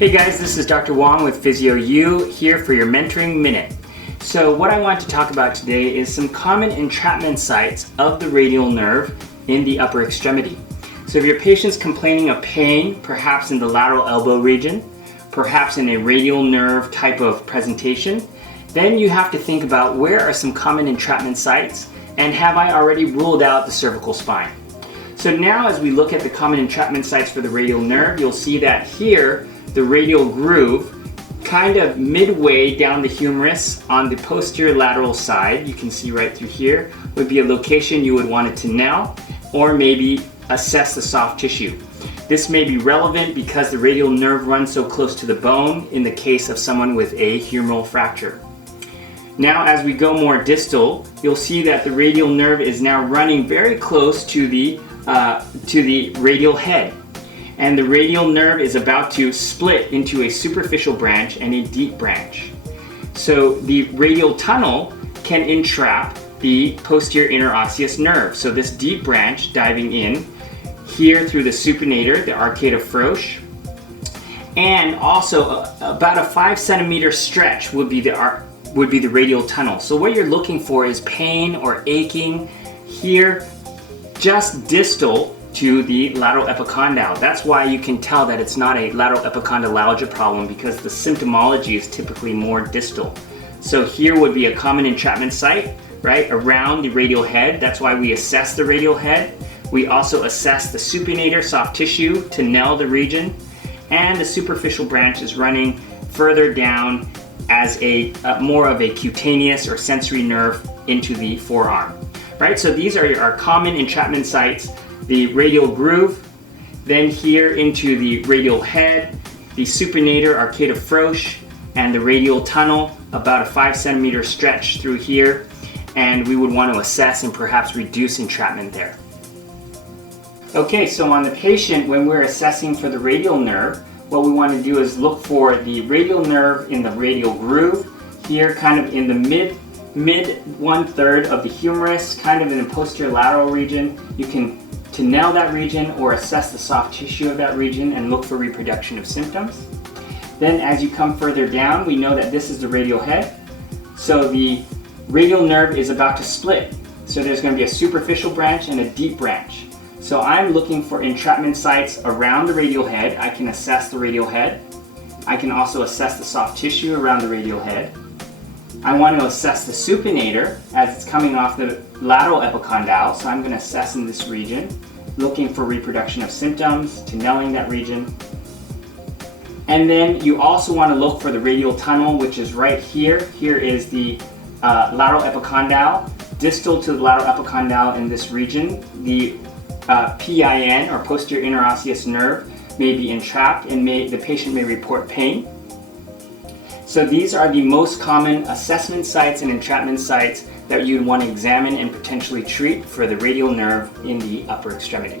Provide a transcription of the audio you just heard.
Hey guys, this is Dr. Wong with PhysioU here for your Mentoring Minute. So what I want to talk about today is some common entrapment sites of the radial nerve in the upper extremity. So if your patient's complaining of pain, perhaps in the lateral elbow region, perhaps in a radial nerve type of presentation, then you have to think about where are some common entrapment sites and have I already ruled out the cervical spine. So now as we look at the common entrapment sites for the radial nerve, you'll see that here the radial groove, kind of midway down the humerus on the posterior lateral side, you can see right through here, would be a location you would want it to nail or maybe assess the soft tissue. This may be relevant because the radial nerve runs so close to the bone in the case of someone with a humeral fracture. Now as we go more distal, you'll see that the radial nerve is now running very close to the radial head. And the radial nerve is about to split into a superficial branch and a deep branch. So the radial tunnel can entrap the posterior interosseous nerve. So this deep branch diving in here through the supinator, the arcade of Frosch, and also about a 5 centimeter stretch would be the radial tunnel. So what you're looking for is pain or aching here just distal to the lateral epicondyle. That's why you can tell that it's not a lateral epicondylalgia problem, because the symptomology is typically more distal. So here would be a common entrapment site, right, around the radial head. That's why we assess the radial head. We also assess the supinator, soft tissue, to nail the region, and the superficial branch is running further down as a more of a cutaneous or sensory nerve into the forearm, right? So these are our common entrapment sites. The radial groove, then here into the radial head, the supinator, arcade of Frosch, and the radial tunnel, about a 5 centimeter stretch through here, and we would want to assess and perhaps reduce entrapment there. Okay, so on the patient, when we're assessing for the radial nerve, what we want to do is look for the radial nerve in the radial groove, here kind of in the mid 1/3 of the humerus, kind of in the posterior lateral region. You can to nail that region or assess the soft tissue of that region and look for reproduction of symptoms. Then as you come further down, we know that this is the radial head. So the radial nerve is about to split. So there's going to be a superficial branch and a deep branch. So I'm looking for entrapment sites around the radial head. I can assess the radial head. I can also assess the soft tissue around the radial head. I want to assess the supinator as it's coming off the lateral epicondyle, so I'm going to assess in this region, looking for reproduction of symptoms, to nailing that region. And then you also want to look for the radial tunnel, which is right here. Here is the lateral epicondyle. Distal to the lateral epicondyle in this region, the PIN, or posterior interosseous nerve, may be entrapped and the patient may report pain. So these are the most common assessment sites and entrapment sites that you'd want to examine and potentially treat for the radial nerve in the upper extremity.